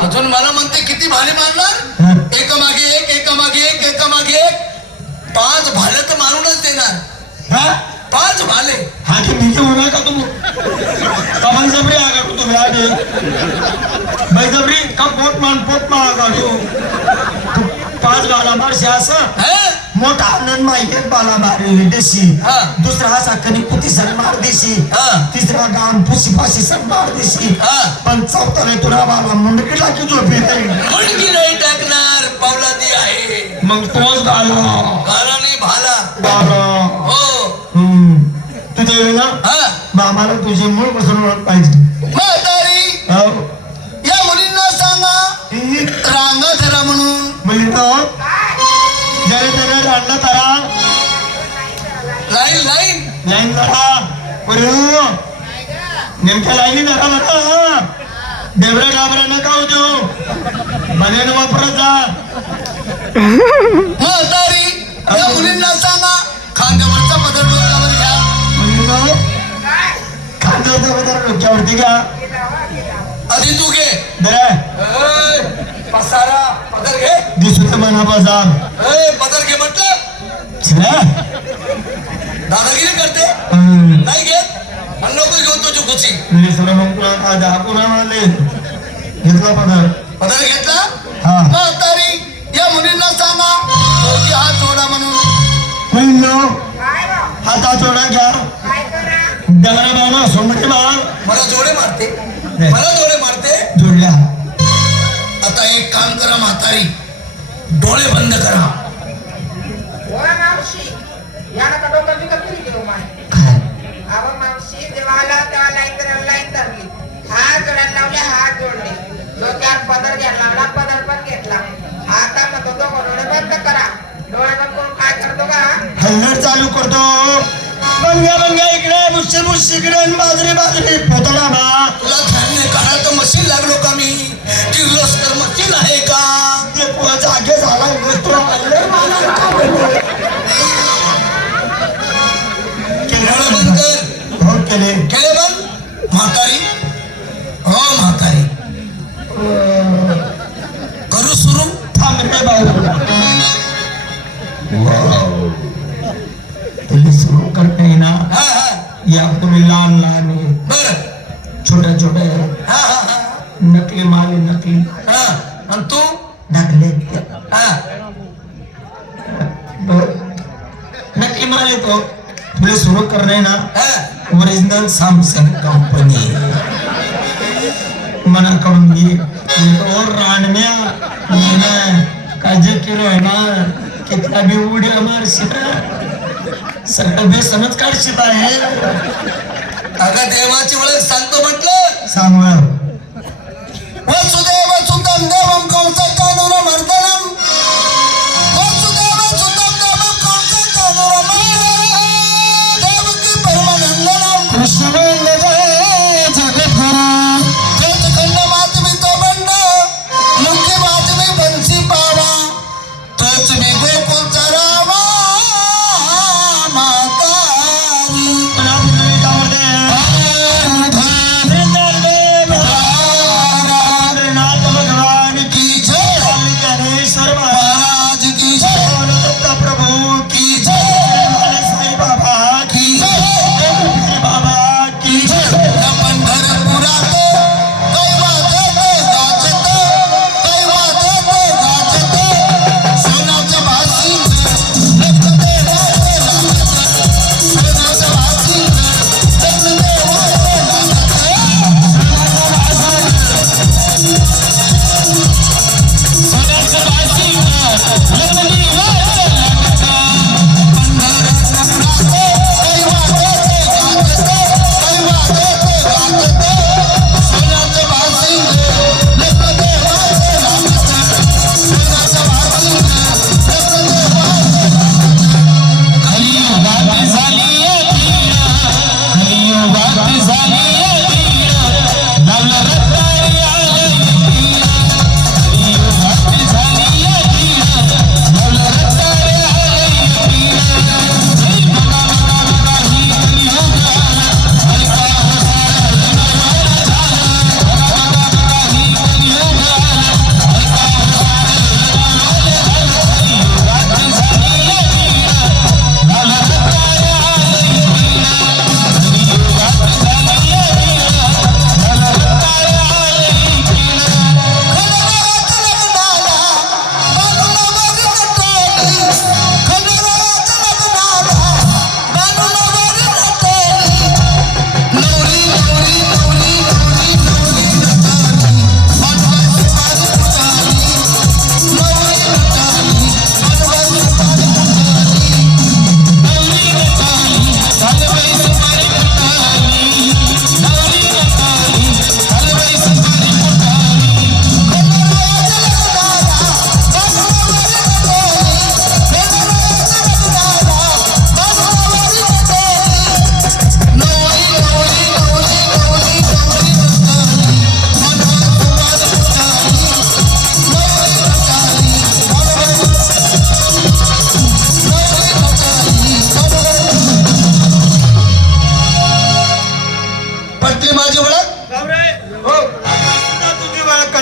अजून मला म्हणते किती भाले मारणार? एका मागे एक, एका मागे एक, एका मागे एक. 5 भाले तर मारूनच देणार. 5 भाले. हा की मी होणार का तुम कमल जबरी आगा को तुम्ही आगे भाई जबरी का पोट मा आगा तू 5 बाला मारशी असं मोठा आनंद माहिती बाला मारली देशी. दुसरा हा साखनी पुती सण मार देशी. तिसरा गाम पुसी फाशी सण मार देशी. पण चौथा रे तुला बाला मुंडकीला की झोपी नाही. मुंडकी नाही टाकणार, पावलादी आहे. मग तोच गाला गाला नाही भाला. गाला हो. तुझे ना मामाला तुझे मूळ बसून ओळख पाहिजे. म्हातारी या मुलींना सांगा रांगा धरा म्हणून. मुलींना जरे जरे रांगा धरा. लाईन लाईन लाईन धरा. नेमक्या लाईनी धरा म्हणा. डेबरा डाबरा नका हो देऊ. बनेन वापरत जा. म्हातारी या मुलींना सांगा खांद्यावरचा पदर डोक्यावर घ्या. खांद्यावरचा पदर डोक्यावरती घ्या. आधी तू घे. पसारा पदर घे. दिसू तर म्हणा बाजार. पदर घे म्हटलं. दादागिरी करते नाही घेत. नको घेऊ तुझी खुशी. घेतला पदर. पदर घेतला. हा म्हातारी या मुलींना सांगा दोघी हात जोडा म्हणून. हाता जोडा घ्या. डगरा बाणा सोमटे मार. मला जोडे मारते. मला जोडे मारते. जोडल्या. आता एक काम करा म्हातारी, डोळे बंद करा. मावशी देवाला तेव्हा लाईन धरली. हात जोडायला लावले, हात जोडले. डोक्यात पदर घ्यायला लागला, पदर पण घेतला. आता म्हणतो तो डोळे बंद करा. डोळे बंद करून काय करतो का हल्लड चालू करतो. बंग्या बंग्या इकडे बुशी बुशी इकडे बाजरी बाजरी पोतळा बा. तुला धान्य काढायचं मशीन लागलो का मी? किर्लोस्कर मशीन आहे का? ते जागे झाला डोळे बंद कर. हो केले. केले बंद. म्हातारी हो म्हातारी करू सुरू. थांब रे बाबा. तुम्ही सुरू करते ना. या तुम्ही लहान लहान बर छोट्या छोट्या नकली माल नकली. आणि तू ढकले नकली माल येतो. तुला सुरू करणे ना ओरिजिनल सॅमसंग कंपनी मनाकडून घे. और रानम्या काजे किलो आहे ना कितना भी उड्या मारशील सगळं बेसमच काढशील आहे. अगं देवाची ओळख सांगतो म्हटलं. सांग वसुदेव सुतं देवं कंसचाणूरमर्दनं. वसुदेव सुतं देवं कंसचाणूरमर्दनं. देवकी परमानंदनं. कृष्ण जगद्गुरु खंड मातमी तो बंड. मुख्य मातमी बंसी पावा. तोच मी गोकुळचा रामा. म्हातारी पुन्हा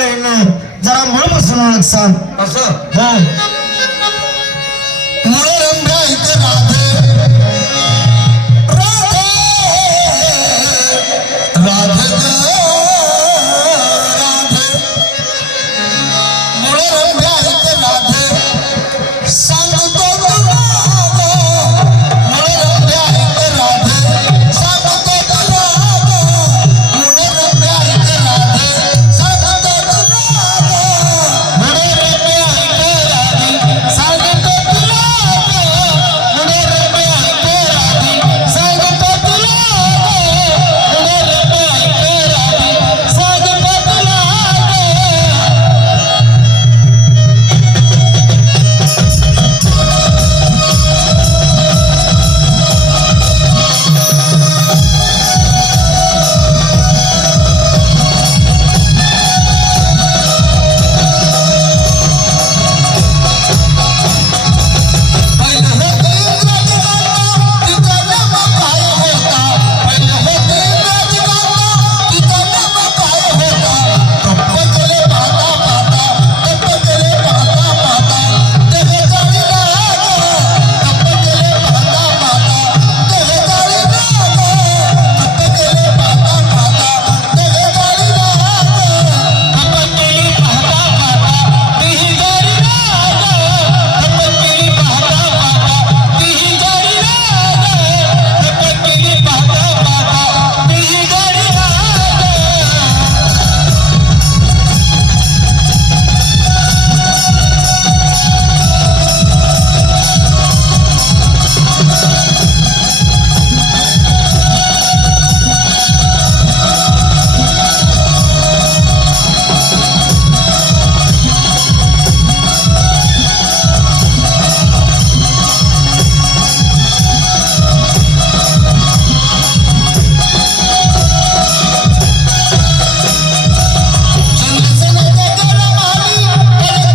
बाईनं जरा मळ बसून सांग असं हा